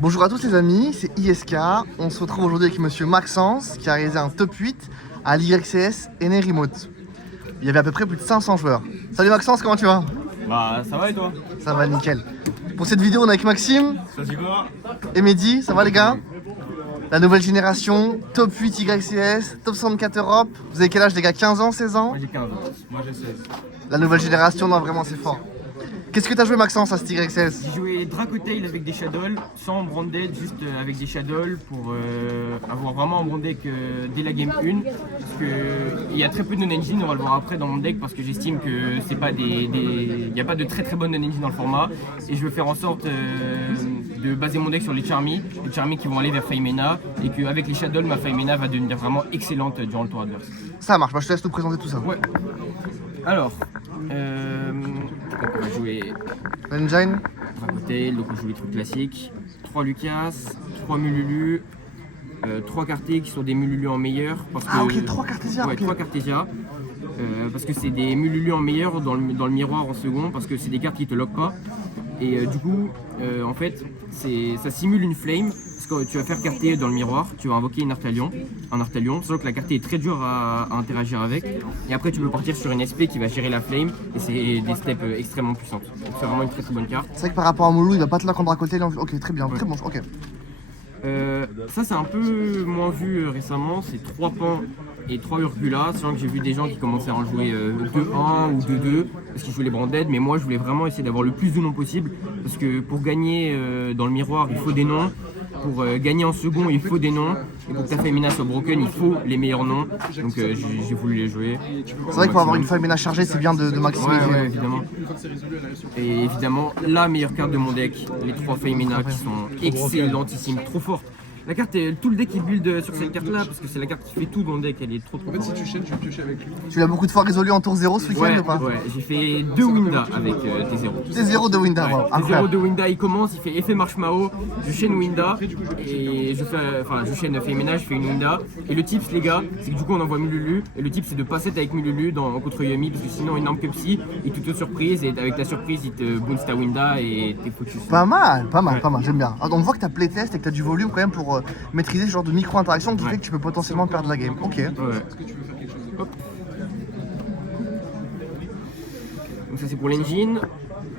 Bonjour à tous les amis, c'est ISK. On se retrouve aujourd'hui avec monsieur Maxence qui a réalisé un top 8 à l'YCS NA Remote. Il y avait à peu près plus de 500 joueurs. Salut Maxence, comment tu vas? Bah ça va et toi? Ça va nickel. Pour cette vidéo on est avec Maxime Ça dit quoi? et Mehdi, ça va les gars? La nouvelle génération, top 8 YCS, top 64 Europe. Vous avez quel âge les gars? 15 ans, 16 ans? Moi j'ai 15 ans. Moi j'ai 16. La nouvelle génération, non vraiment c'est fort. Qu'est-ce que t'as joué Maxence à ce YCS? J'ai joué Dracotail avec des Shadows, sans branded, juste avec des Shadows pour avoir vraiment un bon deck dès la game 1. Parce qu'il y a très peu de non-engine, on va le voir après dans mon deck parce que j'estime que c'est pas il n'y a pas de très bonnes non-engine dans le format. Et je veux faire en sorte de baser mon deck sur les Charmy qui vont aller vers Faimena. Et qu'avec les Shadows, ma Faimena va devenir vraiment excellente durant le tour adverse. Ça marche, bah, je te laisse nous présenter tout ça. Ouais. Alors, donc on va jouer Engine. Dracotail, donc on joue les trucs classiques. 3 Lucas, 3 Mululu, 3 Carté qui sont des Mululu en meilleur. Parce que, Ah ok, 3 Cartésia. Ouais, Okay. 3 Cartésia. Parce que c'est des Mululu en meilleur dans le miroir en second, parce que c'est des cartes qui te lockent pas. Et du coup, en fait, ça simule une flame. Parce que tu vas faire carté dans le miroir, tu vas invoquer un Artalion, sachant que la carte est très dure à interagir avec. Et après, tu peux partir sur une SP qui va gérer la flame, et c'est des steps extrêmement puissantes. Donc c'est vraiment une très bonne carte. C'est vrai que par rapport à Moulou, il va pas te la contre à côté. Ok, très bien, Ouais. très bon. Ok. Ça c'est un peu moins vu récemment, c'est 3 pans et 3 Urgula, sachant que j'ai vu des gens qui commençaient à en jouer 2-1 ou 2-2 parce qu'ils jouaient les branded, mais moi je voulais vraiment essayer d'avoir le plus de noms possible parce que pour gagner dans le miroir il faut des noms, pour gagner en second il faut des noms, et pour que ta Femina soit broken il faut les meilleurs noms, donc j'ai voulu les jouer. C'est vrai que pour avoir une Femina chargée c'est bien de maximiser. Ouais, évidemment. Et évidemment, la meilleure carte de mon deck, les 3 Femina qui sont excellentissimes, trop fortes. La carte, tout le deck il build sur cette carte là parce que c'est la carte qui fait tout dans le deck, elle est trop En fait, si tu chaînes, tu peux piocher avec lui. Tu l'as beaucoup de fois résolu en tour 0 ce week-end ou pas? Ouais, j'ai fait 2 Winda avec T0. T0 de Winda, wow, T0 incroyable. de Winda, il commence, il fait effet marshmallow, je chaîne Winda et je chaîne Femina, je fais une Winda. Et le tips les gars, c'est que du coup on envoie Mululu et le tip c'est de pas set avec Mululu contre Yumi parce que sinon énorme que psy, il te surprise et avec la surprise il te boost ta Winda et t'es foutu. Pas mal, j'aime bien. Alors, on voit que t'as playtest et que t'as du volume quand même pour maîtriser ce genre de micro-interaction qui fait que tu peux potentiellement perdre la game. Ok. Ouais. Est-ce que tu veux faire quelque chose? Hop. Donc ça c'est pour l'engine.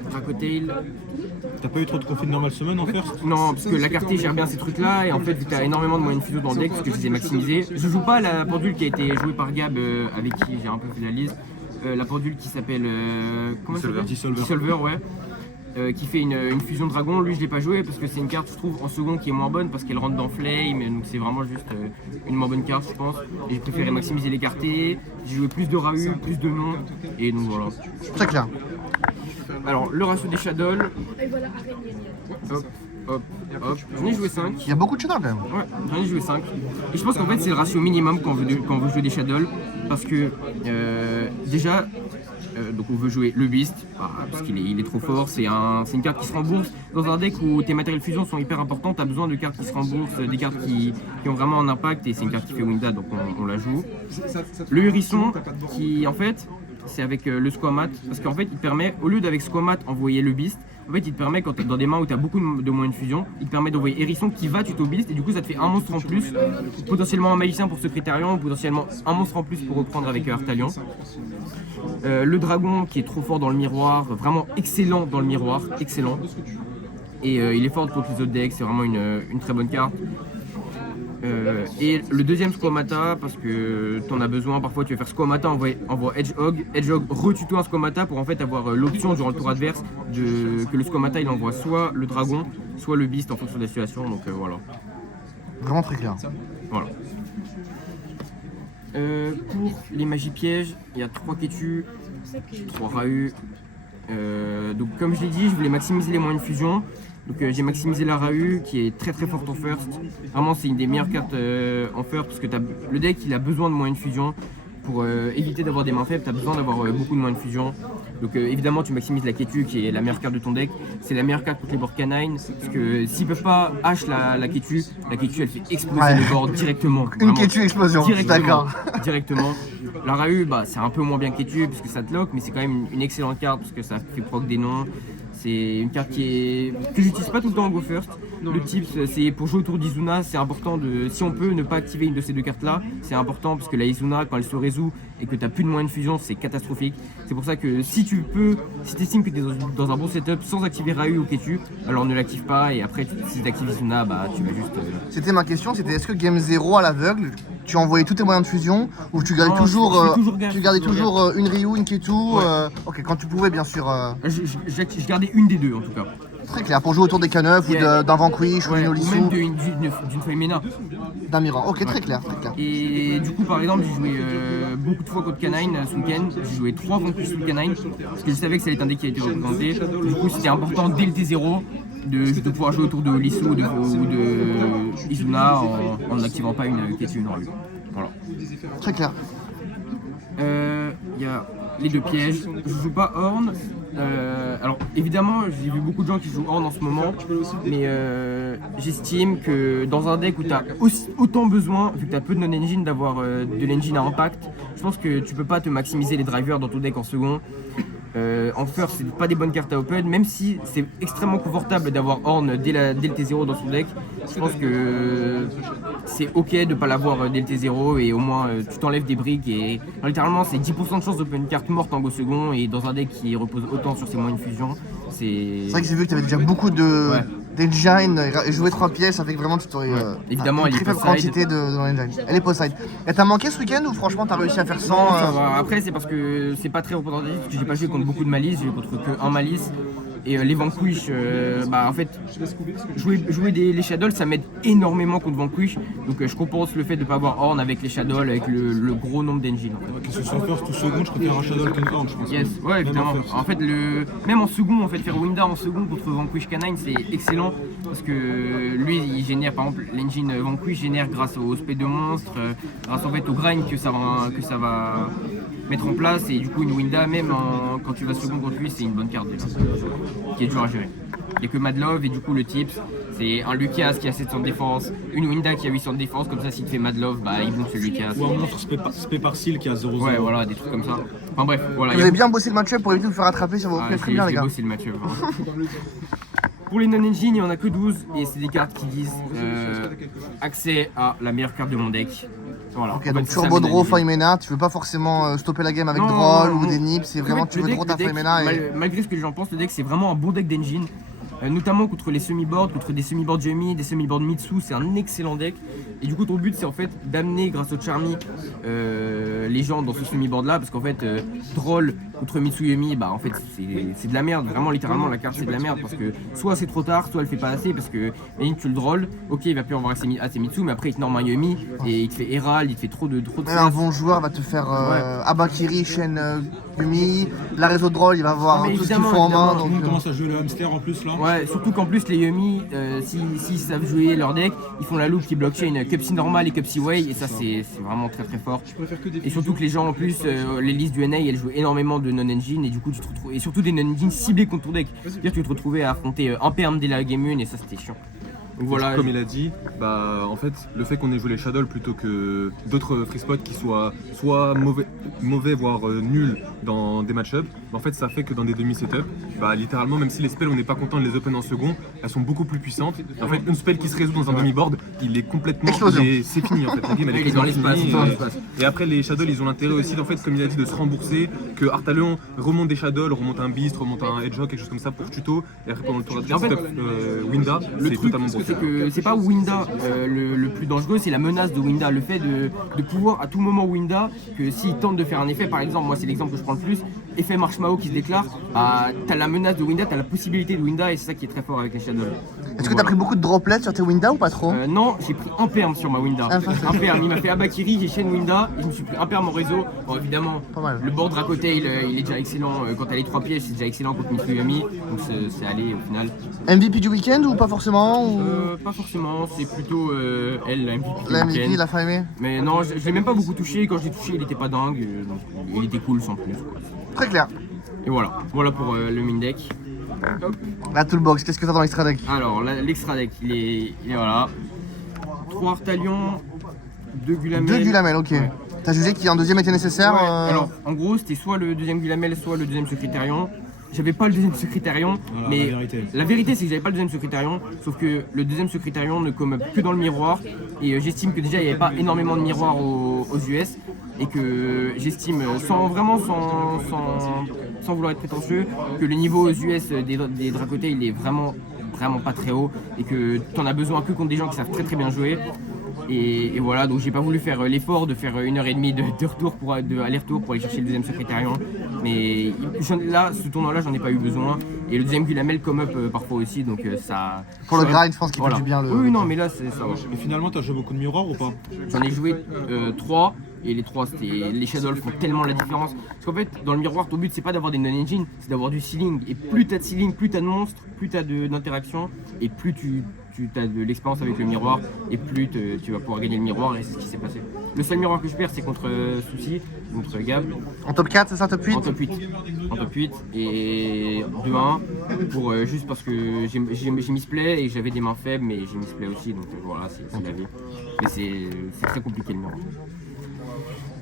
Dracotail. T'as pas eu trop de conflits de normal semaine en first? Non, parce que la carte gère bien ces trucs là et en fait vu que t'as énormément de moyens de fuseau dans le deck parce que je les ai maximisés. Je joue pas la pendule qui a été jouée par Gab avec qui j'ai un peu fait la liste. La pendule qui s'appelle comment ça s'appelle? Dissolver, ouais. Qui fait une fusion dragon, lui je l'ai pas joué parce que c'est une carte je trouve en second qui est moins bonne parce qu'elle rentre dans Flame, donc c'est vraiment juste une moins bonne carte je pense. Et j'ai préféré maximiser les cartés, j'ai joué plus de Rahu, plus de noms, et donc voilà. Très clair. Alors le ratio des Shadows, hop, hop, hop, j'en ai joué 5. Il y a beaucoup de channels quand même. Ouais, j'en ai joué 5. Et je pense qu'en fait c'est le ratio minimum quand on veut jouer des Shadows parce que déjà donc on veut jouer le Beast parce qu'il est trop fort, c'est une carte qui se rembourse. Dans un deck où tes matériels fusion sont hyper importants, tu as besoin de cartes qui se remboursent, des cartes qui ont vraiment un impact et c'est une carte qui fait Winda donc on la joue. Le Hérisson qui en fait c'est avec le Squamat parce qu'en fait il te permet, au lieu d'avec Squamat envoyer le Beast, en fait il te permet quand tu es dans des mains où tu as beaucoup de moyens de fusion, il te permet d'envoyer Hérisson qui va tuto Beast et du coup ça te fait un monstre en plus, potentiellement un magicien pour ce Critérion, potentiellement un monstre en plus pour reprendre avec Artalion. Le dragon qui est trop fort dans le miroir, vraiment excellent dans le miroir, excellent. Et il est fort contre les autres decks, c'est vraiment une très bonne carte. Et le deuxième Squamata, parce que tu en as besoin, parfois tu vas faire Squamata, envoie Hedgehog, retuto un Squamata pour en fait avoir l'option durant le tour adverse que le Squamata il envoie soit le dragon, soit le Beast en fonction de la situation, donc voilà. Vraiment très clair. Voilà. Pour les magies pièges, il y a 3 Ketu, 3 Rahu. Donc comme je l'ai dit, je voulais maximiser les moyens de fusion. Donc j'ai maximisé la Rahu qui est très forte en first. Vraiment c'est une des meilleures cartes en first parce que le deck il a besoin de moyens de fusion. Pour éviter d'avoir des mains faibles, tu as besoin d'avoir beaucoup de moyens de fusion. Donc évidemment tu maximises la Ketu qui est la meilleure carte de ton deck. C'est la meilleure carte contre les boards canines. Parce que s'ils peuvent pas H la Ketu elle fait exploser le board directement. Une Ketu explosion, d'accord. Directement. La Rahu, c'est un peu moins bien Ketu parce que ça te lock, mais c'est quand même une excellente carte parce que ça fait proc des noms. C'est une carte que j'utilise pas tout le temps en Go First. Le Tips, c'est pour jouer autour d'Izuna, c'est important si on peut ne pas activer une de ces deux cartes là, c'est important parce que la Izuna, quand elle se résout et que tu n'as plus de moyens de fusion, c'est catastrophique. C'est pour ça que si tu estimes que tu es dans un bon setup sans activer Rahu ou Ketu, alors ne l'active pas et après si tu actives Izuna, bah tu vas juste. C'était ma question, c'était est-ce que Game 0 à l'aveugle, tu envoyais tous tes moyens de fusion ou tu gardais Non, toujours, je fais toujours gaffe, tu gardais toujours toujours une Ryu, une Ketu Ouais. ok, quand tu pouvais bien sûr. Je gardais une des deux en tout cas. Très clair, pour jouer autour des K9 ou Yeah. d'un Vanquish ou Ouais, d'une ou Olisu, même d'une Femina. d'un Mirror. Ok, très Ouais. clair, très clair. Et du coup, par exemple, j'ai joué beaucoup de fois contre Canine ce week-end. J'ai joué 3 Vanquish sous Canine parce que je savais que ça allait être un deck qui a été représenté. Du coup, c'était important dès le T0 de pouvoir jouer autour de Olisu ou de Izuna en n'activant pas une Ketu, une Rahu. Voilà. Très clair. Il y a les deux pièges. Je joue pas Horn. Alors évidemment, j'ai vu beaucoup de gens qui jouent Horn en ce moment, mais j'estime que dans un deck où tu as autant besoin, vu que tu as peu de non-engine, d'avoir de l'engine à impact, je pense que tu peux pas te maximiser les drivers dans ton deck en second. En first, c'est pas des bonnes cartes à open, même si c'est extrêmement confortable d'avoir Horn dès le T0 dans son deck. Je pense que c'est ok de pas l'avoir dès le T0 et au moins tu t'enlèves des briques et littéralement c'est 10% de chance d'open une carte morte en go second et dans un deck qui repose autant sur ses moyens de fusion, C'est vrai que j'ai vu que tu avais déjà beaucoup de Ouais. d'engine et jouer 3 pièces, ça fait que vraiment tu t'aurais Évidemment, une elle est très faible post-side. quantité de engine. Elle est post-side. Elle t'a manqué ce week-end ou franchement t'as réussi à faire sans Non, ça va. Après, c'est parce que c'est pas très représentatif parce que j'ai pas joué contre beaucoup de malice, j'ai joué contre que un malice. Et les Vanquish, bah en fait, jouer les Shadows ça m'aide énormément contre Vanquish. Donc je compense le fait de pas avoir Horn avec les Shadows, avec le gros nombre d'engines. En fait. Que ce soit first ou second, je préfère un Shadow qu'un Horn, je pense. Yes, ouais, Même évidemment. en first. En fait, même en second, faire Winda en second contre Vanquish Canine, c'est excellent parce que lui, il génère, par exemple, l'engine Vanquish génère grâce au spé de monstre, grâce en fait au grind que ça va mettre en place et du coup une Winda, même quand tu vas second contre lui, c'est une bonne carte déjà, qui est dur à gérer. Il n'y a que Madlove et du coup le tips, c'est un Lucas qui a 700 de défense, une Winda qui a 800 de défense, comme ça s'il te fait Madlove, bah il bombe ce Lucas. Ou un monstre spé par seal qui a 0-0. Ouais, voilà, des trucs comme ça. Enfin bref, voilà. Vous avez bien bossé le match-up pour éviter de vous faire attraper sur vos Ah, plays, très bien les gars. c'est le match-up. Pour les non-engine, il n'y en a que 12 et c'est des cartes qui disent accès à la meilleure carte de mon deck. Voilà. Ok, En donc fait, c'est ça, Turbo mes Draw, non-engine. Femina, tu veux pas forcément stopper la game avec Non, Droll non, ou non. des nips, c'est En vraiment fait, tu veux le draw ta deck, Femina et... malgré ce que les gens pensent, le deck c'est vraiment un bon deck d'engine. Notamment contre les semi-boards, contre des semi-boards Yumi, des semi-boards Mitsu, c'est un excellent deck. Et du coup, ton but c'est en fait d'amener grâce au Charmy les gens dans ce semi-board là, parce qu'en fait, Droll contre Mitsu Yumi, bah en fait c'est de la merde, vraiment littéralement la carte c'est de la merde parce que soit c'est trop tard, soit elle fait pas assez parce que et tu le Droll, ok il va plus avoir assez Mitsu, mais après il te norme un Yumi et il te fait Herald, il te fait trop de Même un bon joueur va te faire Abakiri, Shen, Yumi, la réseau de Droll, il va avoir Ah, mais tout ce qu'il évidemment, faut en main. évidemment. Donc, On commence à jouer le hamster en plus là. Ouais, surtout qu'en plus les Yumi, s'ils savent jouer leur deck, ils font la loupe qui blockchain Cupsy normal et Cupsy way et ça c'est vraiment très très fort. Et surtout que les gens en plus, les listes du NA elles jouent énormément de non-engine et du coup tu te retrouves, et surtout des non-engine ciblés contre ton deck. C'est-à-dire que tu te retrouvais à affronter un perm dès la game 1 et ça c'était chiant. Donc voilà. Comme il a dit, bah en fait le fait qu'on ait joué les Shadows plutôt que d'autres free spots qui soient soit mauvais voire nuls dans des match-ups, bah, en fait ça fait que dans des demi-setups, bah littéralement même si les spells on n'est pas content de les open en second, elles sont beaucoup plus puissantes. En fait une spell qui se résout dans un demi-board, il est complètement... Explosion. C'est fini en fait, la game elle Il est dans l'espace, finie, il est dans et- l'espace. Et après les Shadows ils ont l'intérêt aussi en fait comme il a dit de se rembourser, que Artaleon remonte des Shadows, remonte un Beast, remonte un Hedgehog, quelque chose comme ça pour tuto, et après pendant le tour de En fait, Winda, Le c'est truc, totalement bon. c'est que c'est pas Winda le plus dangereux, c'est la menace de Winda. Le fait de pouvoir à tout moment Winda, que s'il tente de faire un effet, par exemple, moi c'est l'exemple que je prends le plus, effet Marshmallow qui se déclare, bah, t'as la menace de Winda, t'as la possibilité de Winda et c'est ça qui est très fort avec les Shadows. Est-ce que t'as pris beaucoup de droplets sur tes Winda ou pas trop? Non, j'ai pris un perm sur ma Winda. Ah, Un perm, il m'a fait Abakiri, j'ai chaîne Winda et je me suis pris un perm en réseau. Bon, évidemment, Pas mal. le board à côté il est déjà excellent. Quand t'as les 3 pièges, c'est déjà excellent contre Mitsuyami. Donc c'est allé au final. MVP du week-end ou pas forcément ou... Pas forcément, c'est plutôt elle, la MVP. du La MVP, week-end. la Femina? Mais non, je l'ai même pas beaucoup touché. Quand je l'ai touché, il était pas dingue. Donc il était cool sans plus. Quoi. Très clair. Et voilà, voilà pour le main deck. La toolbox, qu'est-ce que t'as dans l'extra deck? Alors, l'extra deck, il est voilà. 3 Artalion, 2 Gulamel. 2 Gulamel, ok. Ouais. T'as jugé qu'un deuxième était nécessaire Ouais, alors, en gros, c'était soit le deuxième Gulamel, soit le deuxième Secrétarion. j'avais pas le deuxième secrétarion, Voilà, mais la vérité. c'est que j'avais pas le deuxième secrétarion, sauf que le deuxième secrétarion ne comme que dans le miroir, et j'estime que déjà il n'y avait pas énormément de miroirs aux US, et que j'estime, sans vouloir être prétentieux, que le niveau aux US des Dracotés il est vraiment pas très haut, et que t'en as besoin que contre des gens qui savent très bien jouer. Et voilà, donc j'ai pas voulu faire l'effort de faire 1h30 de retour aller-retour pour aller chercher le deuxième secrétarion. Mais là, ce tournoi-là, j'en ai pas eu besoin. Et le deuxième Gulamel come up parfois aussi, donc ça. Pour le grind, je pense qu'il voilà. fait du bien. Oui, non, mais là, ça va. Et finalement, t'as joué beaucoup de miroirs ou pas? J'en ai joué 3. Et les 3, les Shadows font tellement la différence. Parce qu'en fait, dans le miroir, ton but, c'est pas d'avoir des non-engine, c'est d'avoir du ceiling. Et plus t'as de ceiling, plus t'as de monstres, plus t'as d'interactions, et plus tu as de l'expérience avec le miroir, et plus tu vas pouvoir gagner le miroir, et c'est ce qui s'est passé. Le seul miroir que je perds, c'est contre Souci, contre Gab. En top 4, c'est ça, top 8? En top 8. En top 8 et 2-1 pour juste parce que j'ai misplay et j'avais des mains faibles, mais j'ai misplay aussi, donc voilà, c'est la vie. Mais c'est très compliqué le miroir.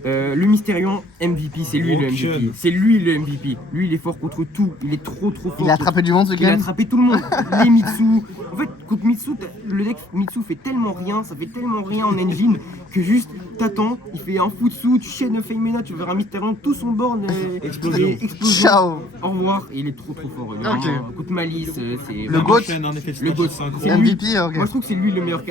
Le Mystérion MVP, c'est lui le MVP. C'est lui le MVP. Lui, il est fort contre tout. Il est trop fort. Il a attrapé du monde ce Il a game. attrapé tout le monde. Les Mitsu. En fait, contre Mitsu, le deck Mitsu fait tellement rien, ça fait tellement rien en engine que juste t'attends, il fait un Futsu, tu chaînes un Feimena, tu verras un Mystérion, tout son board exploser. Ciao. Au revoir. Et il est trop fort. Vraiment, contre Malice, c'est Le GOAT. Le GOAT. C'est MVP, ok. Moi, je trouve que c'est lui le meilleur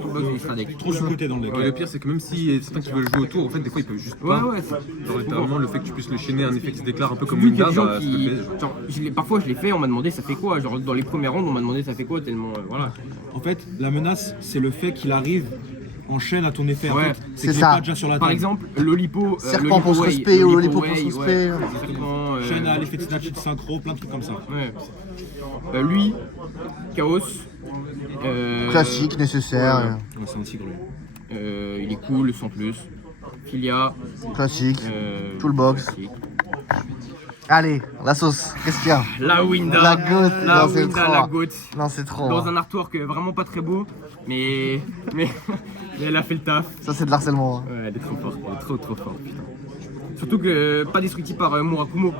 toolbox de l'Istra deck. Trop sous-côté dans le deck. Et le pire, c'est que même si certains qui veulent jouer autour, en fait, des fois ils peuvent juste pas. Ouais, Genre, littéralement, le fait que tu puisses le chaîner, un effet qui se déclare un peu comme Vu qu'il y a Winda, des gens bah, ça te qui. baise. Genre, parfois je l'ai fait, on m'a demandé ça fait quoi. Genre dans les premières rondes, on m'a demandé ça fait quoi tellement. Voilà. En fait, la menace, c'est le fait qu'il arrive en chaîne à ton effet. En Ouais, fait, c'est c'est qu'il est ça. pas déjà sur la Par table. exemple, Lolipo. Serpent pour se respect ou Lolipo pour se respect. Serpent. Chaîne à l'effet de snatch de synchro, plein de trucs comme ça. Ouais. Lui, Chaos. Classique, nécessaire. Ouais, c'est un tigre lui. Il est cool, sans plus. Filia. Classique. Toolbox. Toolbox. Allez, la sauce. Qu'est-ce qu'il y a? La Winda. La goat. La Non, c'est Winda, trop. la goat. Non, c'est trop. Dans hein. un artwork vraiment pas très beau, mais elle a fait le taf. Ça, c'est de l'harcèlement. hein. Ouais, elle est trop forte, elle est trop forte, putain. Surtout que pas destructible par Murakumo.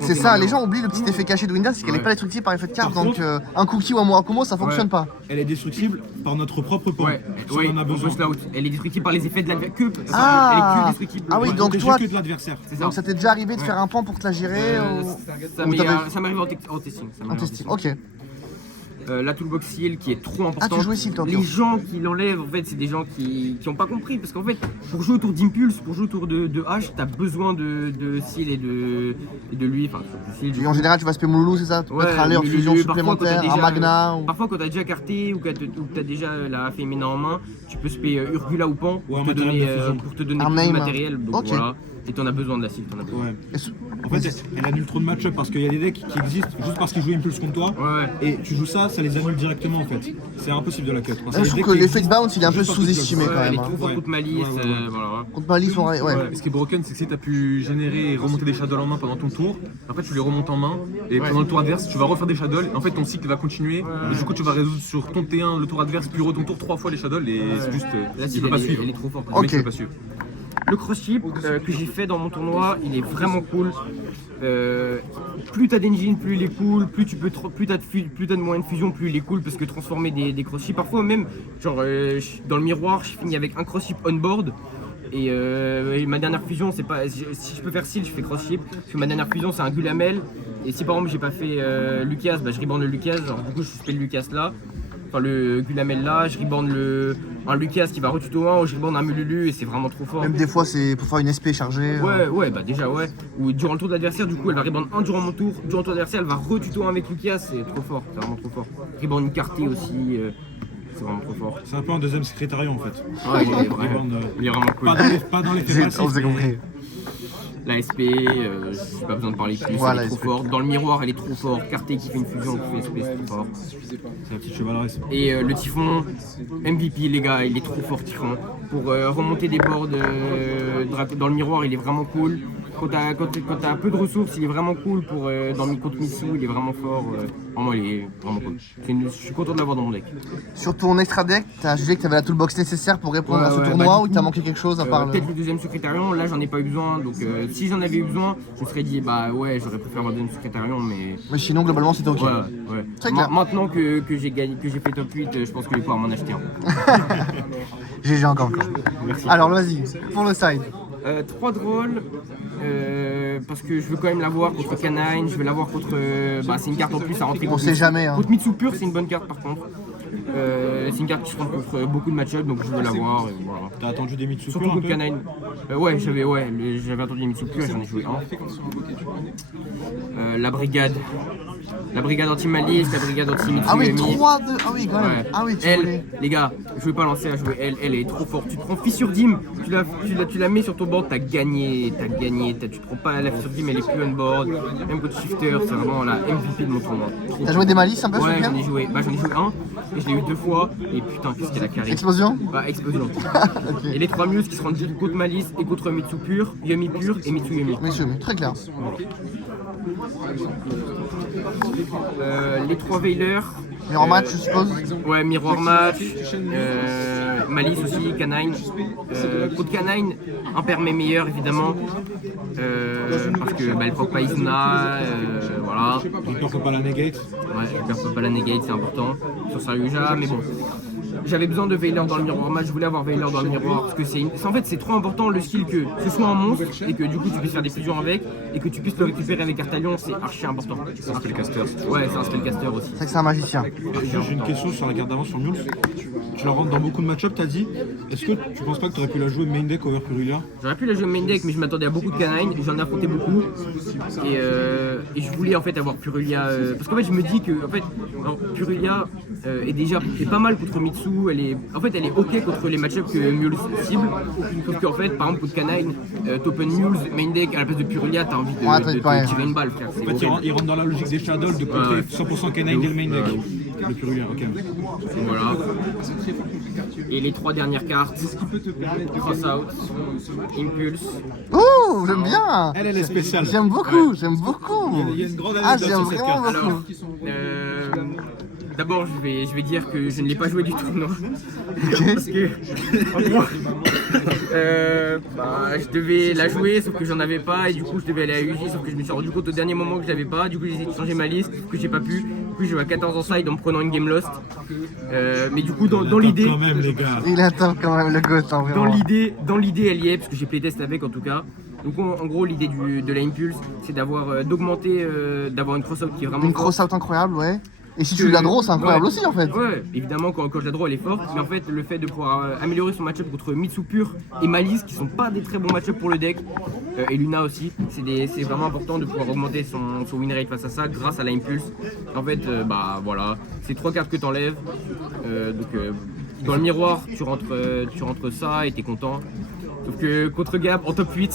C'est ça, les gens oublient le petit effet caché de Winda, c'est qu'elle n'est Ouais. pas destructible par effet de carte. Par Donc, contre- un cookie ou un Murakumo, ça fonctionne pas. Elle est destructible par notre propre pan. Ouais, Ça, ouais, on en a on besoin. push l'out. Elle est destructible par les effets de l'adversaire. Elle est Ah. que destructible. Ah oui, Ouais, donc protéger toi- que de l'adversaire. c'est ça. Donc, ça t'est déjà arrivé de Ouais. faire un pan pour te la gérer Ça ou t'avais- m'arrive en testing. ça en m'arrive testing. Ok. La toolbox seal qui est trop importante. Ah, tu jouais seal, toi, Les ok. gens qui l'enlèvent, en fait, c'est des gens qui ont pas compris. Parce qu'en fait, pour jouer autour d'Impulse, pour jouer autour de H, t'as besoin de seal et de lui. Enfin, de seal, du Et en coup. général, tu vas spammer Moulou, c'est ça? Tu peux Ouais, mettre un leurre mais fusion parfois, quand t'as supplémentaire, un déjà- magna. Ou... Parfois, quand t'as déjà carté ou que t'as déjà la Femina en main, tu peux spammer Urgula ou Pan Ou un pour te matériel donner, de fusion. pour te donner Un plus de name. matériel. Donc Ok. voilà. Et t'en as besoin de la seal, t'en as besoin. Ouais. Et ce- En fait, elle annule trop de match-up parce qu'il y a des decks qui existent juste parce qu'ils jouent Impulse contre toi. Ouais. Et tu joues ça, ça les annule directement en fait. C'est impossible de la cut. Enfin, c'est je des trouve decks que qui l'effet de existent bounce, il est un peu juste parce qu'ils sous-estimé jouent. quand Elle même. est hein. trop forte contre Malice, Ouais, ouais. voilà. Contre Malice, ouais. Ce qui est broken, c'est que si tu as pu générer et remonter des shadows en main pendant ton tour, après tu les remontes en main et pendant le tour adverse, tu vas refaire des shadows. Et en fait, ton cycle va continuer. Et du coup, tu vas résoudre sur ton T1 le tour adverse, puis ton tour 3 fois les shadows. Et c'est juste. Là, il peut pas suivre. elle est trop forte. Le mec, Ok. il peut pas suivre. Le cross chip que j'ai fait dans mon tournoi, il est vraiment cool. Plus t'as d'engine, plus il est cool. Plus t'as de moyens de fusion, plus il est cool parce que transformer des cross chips, parfois même, genre dans le miroir, je finis avec un cross chip on board. Et ma dernière fusion, c'est pas. Si je peux faire seal, je fais cross chip. Parce que ma dernière fusion, c'est un Gulamel. Et si par exemple j'ai pas fait Lucas, bah, je reborne le Lucas. Genre, du coup, je fais le Lucas là. Enfin, le Gulamel là. Je reborne un Lucas qui va retuto 1 ou je reborne un Mululu et c'est vraiment trop fort. Même des fois, c'est pour faire une SP chargée. Ouais, bah déjà, ouais. Ou durant le tour de l'adversaire, du coup, elle va reborn un durant mon tour. Durant le tour de l'adversaire, elle va retuto 1 avec Lucas. C'est trop fort, c'est vraiment trop fort. Reborn une cartée aussi. C'est vraiment trop fort. C'est un peu un deuxième secrétariat en fait. Ouais, il est vraiment cool. Pas dans les J'ai- faits On s'est compris. La SP, j'ai pas besoin de parler plus, Voilà, elle est trop SP. forte. Dans le miroir, elle est trop forte. Carté qui fait une fusion, qui fait SP, c'est trop fort. C'est la petite chevaleresse. Et le Typhon, MVP les gars, il est trop fort Typhon. Pour remonter des boards dans le miroir, il est vraiment cool. quand t'as peu de ressources, il est vraiment cool pour contre Mitsu, il est vraiment fort. Vraiment, il est vraiment cool. Je suis content de l'avoir dans mon deck. Sur ton extra deck, t'as jugé que t'avais la toolbox nécessaire pour répondre à ce tournoi ou il t'a manqué quelque chose à part le... Peut-être le deuxième secrétariat, là j'en ai pas eu besoin, donc si j'en avais eu besoin, je me serais dit bah ouais j'aurais préféré avoir le deuxième secrétariat, mais... Mais sinon globalement c'était ok. Ouais. Très clair. Maintenant que j'ai gagné, que j'ai fait top 8, je pense que je vais pouvoir m'en acheter un. GG encore. Merci. Alors vas-y, pour le side. 3 drôles, parce que je veux quand même l'avoir contre Canine, je veux l'avoir contre... c'est une carte en plus à rentrer. On sait jamais. Hein. Contre Mitsu Pure, c'est une bonne carte par contre. C'est une carte qui se rentre contre beaucoup de match-up, donc je veux l'avoir. Voilà. T'as attendu des Mitsu Surtout un contre peu Canine. J'avais attendu des Mitsu Pure, j'en ai joué un. La brigade. La brigade anti-malice, la brigade anti-Mitsu. Ah oui, 3 2. Ah oui, quand même. Ouais. Ah oui, tu Elle, voulais. les gars, je vais pas lancer à jouer elle est trop forte. Tu te prends fissure d'hymne, tu la mets sur ton board, t'as gagné, tu te prends pas la fissure d'hymne, elle est plus on board. Même contre Shifter, c'est vraiment la MVP de mon tournoi. T'as joué des malices un peu Ouais, sur j'en ai joué un, et je l'ai eu 2 fois, et putain, qu'est-ce qu'elle a carré. Explosion. Bah, explosion. Ok. Et les 3 mules qui se rendent contre Malice et contre Mitsu Pure, Yumi Pure et Mitsu Yumi. Messieurs, très clair. Les 3 Veilers. Mirror match, je suppose. Ouais, Miroir Match, Malice aussi, Canine. Contre Canine, un permet meilleur évidemment. Parce que elle proc pas Izuna, voilà. J'ai peur faut pas la negate. Ouais, je perds pas la negate, c'est important. Sur Saryuja, mais bon. J'avais besoin de Veiler dans le miroir match, je voulais avoir Veiler dans le miroir parce que en fait c'est trop important le skill que ce soit un monstre et que du coup tu puisses faire des fusions avec et que tu puisses le récupérer avec Artalion, c'est archi important. C'est un spellcaster. Ouais, c'est un spellcaster aussi. C'est vrai que c'est un magicien. J'ai une question sur la carte d'avance sur Mules. Tu la rentres dans beaucoup de match-up, t'as dit. Est-ce que tu penses pas que tu aurais pu la jouer main deck over Purulia? J'aurais pu la jouer main deck, mais je m'attendais à beaucoup de canines, j'en ai affronté beaucoup. Et je voulais en fait avoir Purulia. Parce qu'en fait, je me dis que en fait, Purulia est pas mal contre Mitsu. Elle est ok contre les match-ups que Mules cible. Sauf qu'en fait, par exemple, contre canine, t'open Mules, main deck, à la place de Purulia, t'as envie de te tirer une balle, frère. En fait, il rentre dans la logique des Shadows de contrer 100% canine dès le main deck. Le Purulia, ok. Voilà. Et les 3 dernières cartes, Cross Out, Impulse. Ouh, j'aime bien. Elle est spéciale. J'aime beaucoup, j'aime beaucoup. Il y a une grande Ah, anecdote j'aime sur cette vraiment carte. beaucoup. Alors, d'abord, je vais dire que je ne l'ai pas joué du tout, non. Parce que, en gros, je devais la jouer, sauf que j'en avais pas, et du coup, je devais aller à UJ, sauf que je me suis rendu compte au dernier moment que je l'avais pas. Du coup, j'ai essayé de changer ma liste, que j'ai pas pu. Du coup, j'ai joué à 14 en side en me prenant une game lost. Mais du coup, dans l'idée. Quand même, les gars. Il attend quand même le ghost, hein, vraiment. Dans l'idée, elle y est, parce que j'ai playtest avec en tout cas. Donc en gros, l'idée de la Impulse, c'est d'augmenter, d'avoir une cross-out qui est vraiment Une forte. cross-out incroyable, ouais. Et si tu la draw, c'est incroyable aussi en fait. Ouais, évidemment quand je la draw elle est forte, mais en fait le fait de pouvoir améliorer son match-up contre Mitsu Pure et Malice qui sont pas des très bons match-up pour le deck, et Luna aussi, c'est vraiment important de pouvoir augmenter son win rate face à ça grâce à la Impulse. En fait, voilà, c'est 3 cartes que t'enlèves, dans le miroir tu rentres ça et t'es content. Sauf que contre Gap en top 8,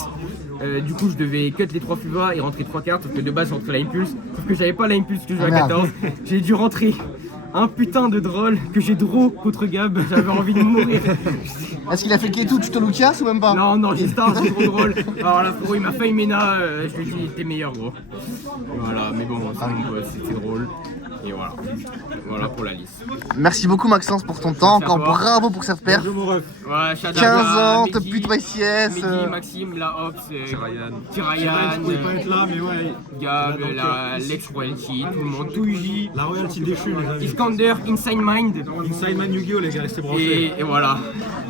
du coup je devais cut les 3 Fuba et rentrer 3 cartes, sauf que de base je rentrais la Impulse, sauf que j'avais pas la Impulse que je jouais à 14, j'ai dû rentrer un putain de drôle que j'ai draw contre Gab, j'avais envie de mourir. Est-ce qu'il a fait Ketu, tu te Lucias ou même pas? Non, j'ai star, c'est trop drôle. Alors là, frérot, il m'a failli Mena, je lui ai dit t'es meilleur gros. Voilà, mais bon, c'était drôle. Et voilà pour la liste. Merci beaucoup Maxence pour ton temps, Merci à encore toi. bravo pour cette perf. Bonjour, mon ref. Ouais, shout out 15 à ans, Mehdi, top 8 YCS. Mehdi, Maxime, la Ops, Tirayan. Tirayan, Je pouvais pas être là, mais ouais. Gab, Lex Royalty, tout le monde, Touji, La royalty déchue, les amis. Iskander, Inside Mind. Inside Man Yu-Gi-Oh, les gars, restez branchés. Et voilà.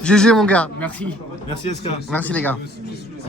GG mon gars. Merci. Merci, SK. Merci les gars.